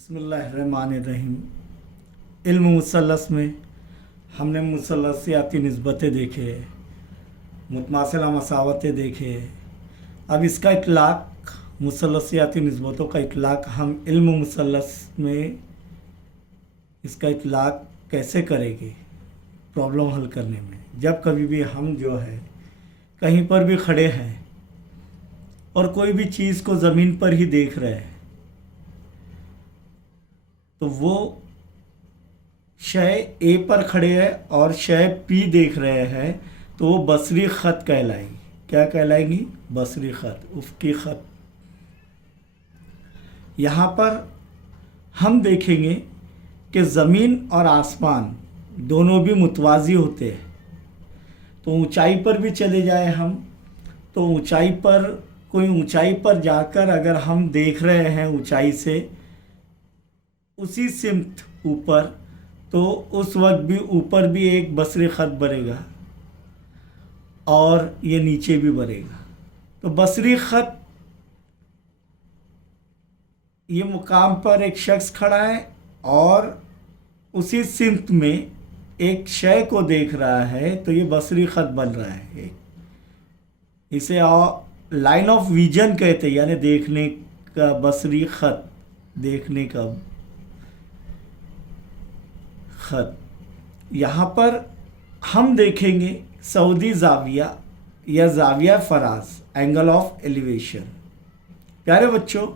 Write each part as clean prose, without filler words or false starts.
बिस्मिल्लाहिर्रहमानिर्रहीम। इल्म मुसल्लस में हमने मुसल्लसियाती निस्बतें देखे, मुतमासिला मसावतें देखे। अब इसका इतलाक़, मुसल्लसियाती निस्बतों का इतलाक़ हम इल्म मुसल्लस में इसका इतलाक़ कैसे करेंगे प्रॉब्लम हल करने में। जब कभी भी हम जो है कहीं पर भी खड़े हैं और कोई भी चीज़ को ज़मीन पर ही देख रहे हैं तो वो शय ए पर खड़े हैं और शय पी देख रहे हैं तो वो बसरी ख़त कहलाएगी। क्या कहलाएगी? बसरी ख़त, उफ़क़ी ख़त। यहाँ पर हम देखेंगे कि ज़मीन और आसमान दोनों भी मुतवाज़ी होते हैं। तो ऊंचाई पर भी चले जाए हम तो ऊंचाई पर, कोई ऊंचाई पर जाकर अगर हम देख रहे हैं ऊंचाई से उसी सिमत ऊपर, तो उस वक्त भी ऊपर भी एक बसरी ख़त बनेगा और ये नीचे भी बनेगा। तो बसरी ख़त, ये मुकाम पर एक शख्स खड़ा है और उसी सिमत में एक शय को देख रहा है तो ये बसरी ख़त बन रहा है। इसे लाइन ऑफ विजन कहते हैं, यानी देखने का बसरी ख़त, देखने का ख़त। यहाँ पर हम देखेंगे सऊदी ज़ाविया या ज़ाविया फ़राज, एंगल ऑफ एलिवेशन। प्यारे बच्चों,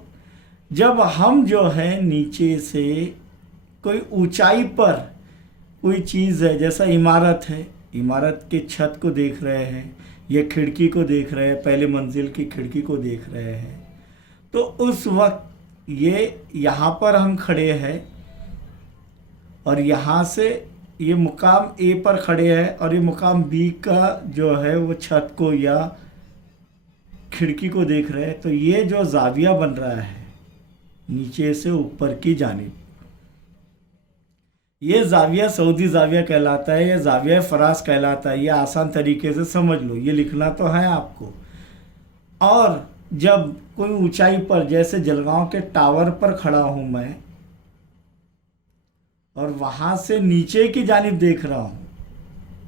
जब हम जो है नीचे से कोई ऊंचाई पर कोई चीज़ है, जैसा इमारत है, इमारत के छत को देख रहे हैं या खिड़की को देख रहे हैं, पहले मंजिल की खिड़की को देख रहे हैं, तो उस वक्त ये यहाँ पर हम खड़े हैं और यहाँ से ये मुकाम ए पर खड़े हैं और ये मुकाम बी का जो है वो छत को या खिड़की को देख रहे हैं। तो ये जो ज़ाविया बन रहा है नीचे से ऊपर की जानिब, ये ज़ाविया सऊदी ज़ाविया कहलाता है, ये ज़ाविया फ़राज कहलाता है। ये आसान तरीके से समझ लो, ये लिखना तो है आपको। और जब कोई ऊंचाई पर, जैसे जलगांव के टावर पर खड़ा हूँ मैं और वहाँ से नीचे की जानिब देख रहा हूँ,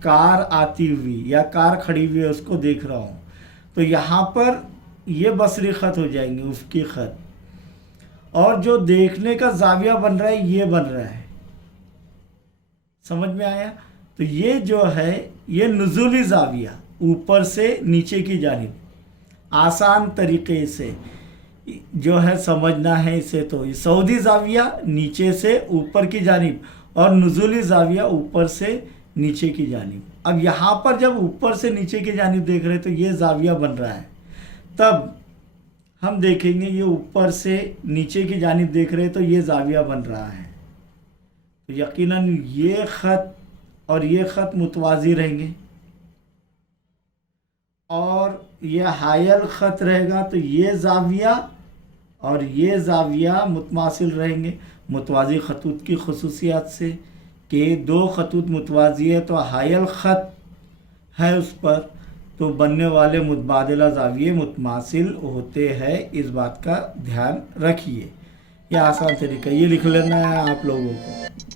कार आती हुई या कार खड़ी हुई है उसको देख रहा हूँ, तो यहाँ पर ये बसरी ख़त हो जाएंगे, उफ़क़ी ख़त। और जो देखने का ज़ाविया बन रहा है ये बन रहा है। समझ में आया? तो ये जो है ये नुज़ूली ज़ाविया, ऊपर से नीचे की जानिब, आसान तरीके से जो है समझना है इसे। तो ये सऊदी ज़ाविया नीचे से ऊपर की जानिब और नुज़ूली ज़ाविया ऊपर से नीचे की जानिब। अब यहाँ पर जब ऊपर से नीचे की जानिब देख रहे हैं तो ये ज़ाविया बन रहा है। तब हम देखेंगे ये ऊपर से नीचे की जानिब देख रहे हैं तो ये ज़ाविया बन रहा है। तो यकीनन ये ख़त और ये ख़त मुतवाज़ी रहेंगे और ये हायल ख़त रहेगा तो ये ज़ाविया और ये ज़ाविया मुतमासिल रहेंगे। मुतवाज़ी ख़तूत की ख़ुसूसियात से कि दो ख़तूत मुतवाज़ी है तो हायल ख़त है उस पर, तो बनने वाले मुतबादिला ज़ाविये मुतमासिल होते हैं। इस बात का ध्यान रखिए। यह आसान तरीका, ये लिख लेना है आप लोगों को।